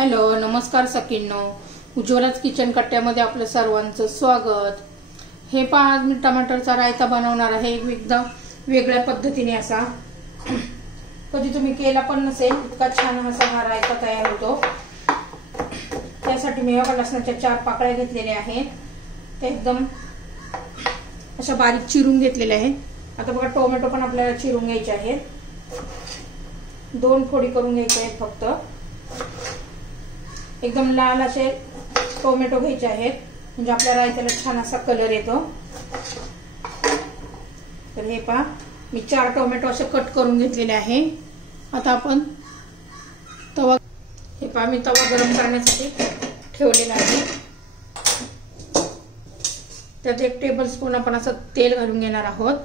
Hello नमस्कार सखींनो, उज्ज्वलाच kitchen कट्ट्यामध्ये आपलं सर्वांचं स्वागत। हे पहा, आज मी टमाटरचा रायता बनवणार आहे एकदम वेगळ्या पद्धतीने। असा कधी तुम्ही केला पण नसेल इतका छान असा हा रायता तयार होतो। त्यासाठी मी लसणाच्या 4 पाकळ्या घेतलेल्या आहेत, ते एकदम अशा बारीक चिरून घेतलेल्या आहेत। आता बघा, टोमॅटो पण आपल्याला चिरून घ्यायचे आहेत, 2 फोडी करून घ्यायचे आहेत फक्त। एकदम लाल असे टोमॅटो घ्यायचे आहेत, म्हणजे आपल्या रायत्याला छान असा कलर येतो। तर हे पहा, मी 4 टोमॅटो असे कट करून घेतलेले आहे। आता आपण तवा, हे पहा मी तवा गरम करण्यासाठी ठेवलेला आहे। त्यात 1 टेबलस्पून आपण असं तेल घालून घेणार आहोत।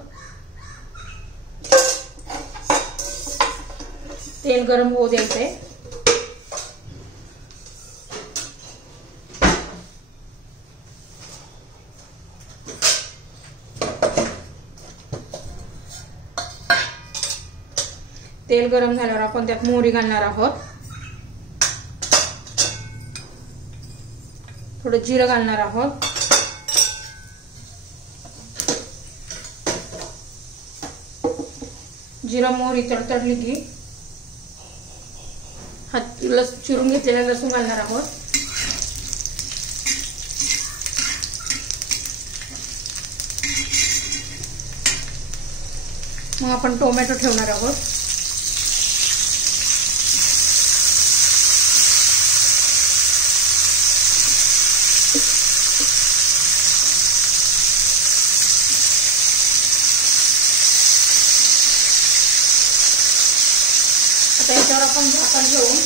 तेल गरम होऊ द्यायचंय। तेल गरम झाल्यावर आपण त्यात मोहरी घालणार आहोत, थोडं जिरं घालणार आहोत, जिरा मोहरी तडतडली की चिरून घेतलेला लसूण घालणार आहोत। मग आपण टोमॅटो ठेवणार आहोत। आता याच्यावर आपण झाकण ठेवून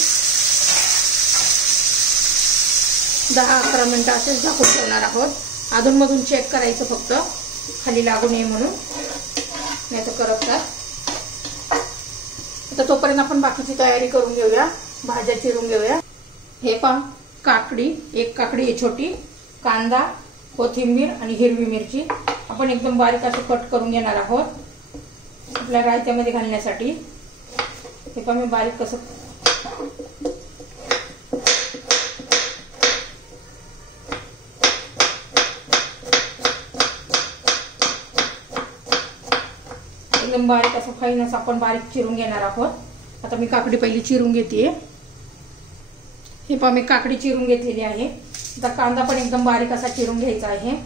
10-11 मिनिटं असेच झाकून ठेवणार आहोत। अधूनमधून चेक करायचं फक्त, खाली लागू नये म्हणून, नाही तर करपतात। आता तोपर्यंत आपण बाकीची तयारी करून घेऊया, भाज्या चिरून घेऊया। हे पहा, काकडी, 1 काकडी आहे छोटी, कांदा, कोथिंबीर आणि हिरवी मिरची आपण एकदम बारीक असे कट करून घेणार आहोत आपल्या रायत्यामध्ये घालण्यासाठी। हे पहा, मी बारीक कसं एकदम बारीक असं फाईन असं आपण बारीक चिरून घेणार आहोत। आता मी काकडी पहिली चिरून घेतेय। हे पहा, मी काकडी चिरून घेतलेली आहे। आता कांदा पण एकदम बारीक असा चिरून घ्यायचा आहे।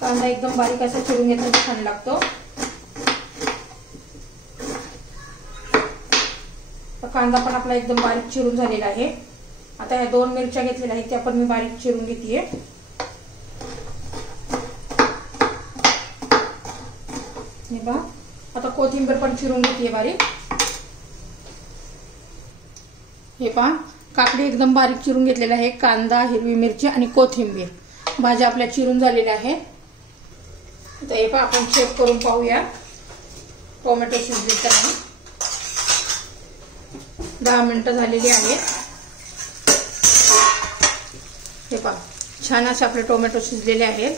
कांदा एकदम बारीक असा चिरून घेतला तर छान लागतो। कांदा पण आपला एकदम बारीक चिरून झालेला आहे। आता या 2 मिरच्या घेतलेल्या आहेत, त्या पण मी बारीक चिरून घेतेय। हे पहा, आता कोथिंबीर पण चिरून घेतेय बारीक। हे पहा, काकडी एकदम बारीक चिरून घेतलेला आहे, कांदा, हिरवी मिरची आणि कोथिंबीर, भाज्या आपल्या चिरून झालेल्या आहेत। आता हे पहा, आपण चेक करून पाहूया टोमॅटो शिजले तर नाही। 10 मिनिटं झालेली आहेत। हे पहा, छान असे आपले टोमॅटो शिजलेले आहेत।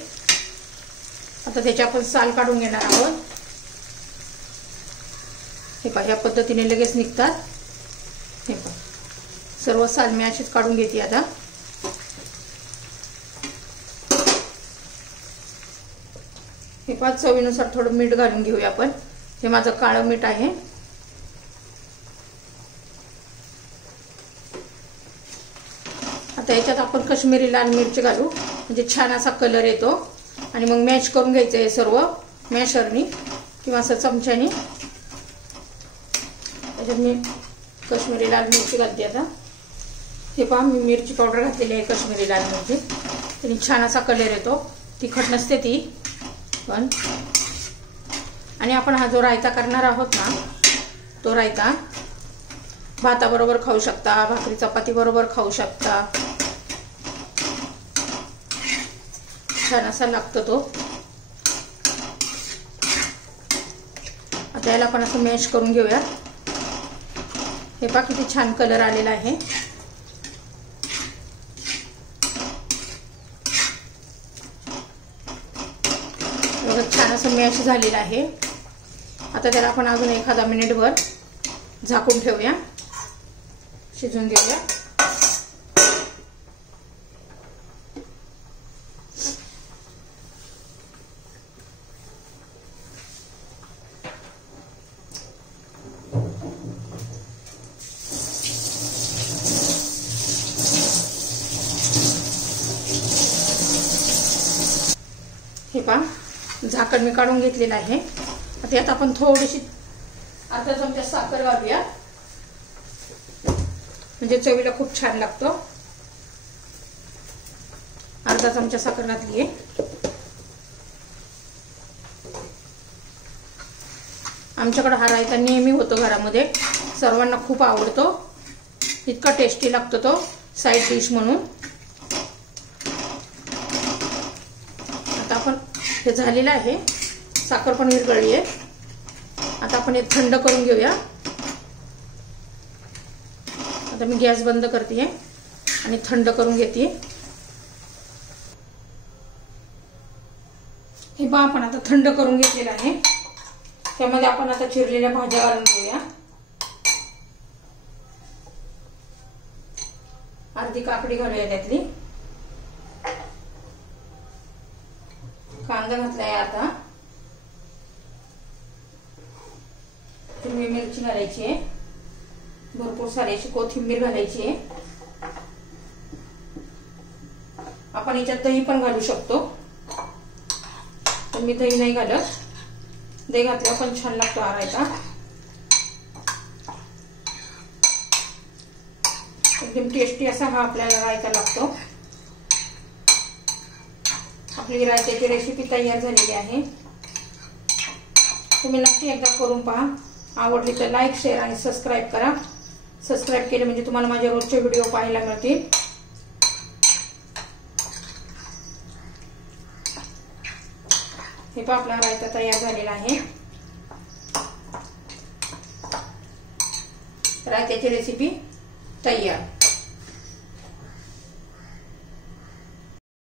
आता त्याची आपण साल काढून घेणार आहोत। हे पहा, या पद्धतीने लगेच निघतात। हे पहा, सर्व साल मी अशीच काढून घेते। आता हे पहा, चवीनुसार थोडं मीठ घालून घेऊया आपण। हे माझं काळं मीठ आहे। आता याच्यात आपण काश्मीरी लाल मिरची घालू, म्हणजे छान असा कलर येतो। आणि मग मॅश करून घ्यायचं आहे सर्व मॅशरनी किंवा असं चमच्यानी। त्याच्यात मी काश्मीरी लाल मिरची घालते आता। हे पहा, मी मिरची पावडर घातलेली आहे, काश्मीरी लाल मिरची, त्याने छान असा कलर येतो। तिखट नसते ती पण। आणि आपण हा जो रायता करणार आहोत ना, तो रायता भाताबरोबर खाऊ शकता, भाकरी चपाती बरोबर खाऊ शकता, छान असा लागतो तो। आता याला आपण असं मॅश करून घेऊया। हे पहा, किती छान कलर आलेला आहे। असं मॅश झालेलं आहे. आता त्याला आपण अजून एखादा मिनिटभर झाकून ठेवूया, शिजून घेऊया. हे पहा झाकण मी काढून घेतलेलं आहे. आता यात आपण थोडीशी अर्धा चमचा साखर घालूया, म्हणजे चवीला खूप छान लागतो. अर्धा चमचा साखर घातली आहे. आमच्याकडे हा रायता नेहमी होतो घरामध्ये, सर्वांना खूप आवडतो, इतका टेस्टी लागतो तो साईड डिश म्हणून. आता आपण हे झालेलं आहे, साखर पण विरघळली आहे. आता आपण हे थंड करून घेऊया. आता मी गॅस बंद करते आणि थंड करून घेते. हे पहा आपण आता थंड करून घेतलेलं आहे. त्यामध्ये आपण आता चिरलेल्या भाज्या घालून घेऊया. अर्धी काकडी घालूया त्यातली. कांदा घातलाय. आता हिरवी मिरची घालायची आहे, भरपूर सारी अशी कोथिंबीर घालायची आहे. आपण याच्यात दही पण घालू शकतो, पण मी दही नाही घालत. दही घातल्यावर पण छान लागतो हा रायता. एकदम टेस्टी असा हा आपल्याला रायता लागतो. आपली रायत्याची रेसिपी तयार झालेली आहे. तुम्ही नक्की एकदा करून पहा. आवडली तर लाईक, शेअर आणि सबस्क्राईब करा. सबस्क्राईब केले म्हणजे तुम्हाला माझे रोजचे व्हिडिओ पाहायला मिळतील. हे पहा आपला रायता तयार झालेला आहे. रायत्याची रेसिपी तयार.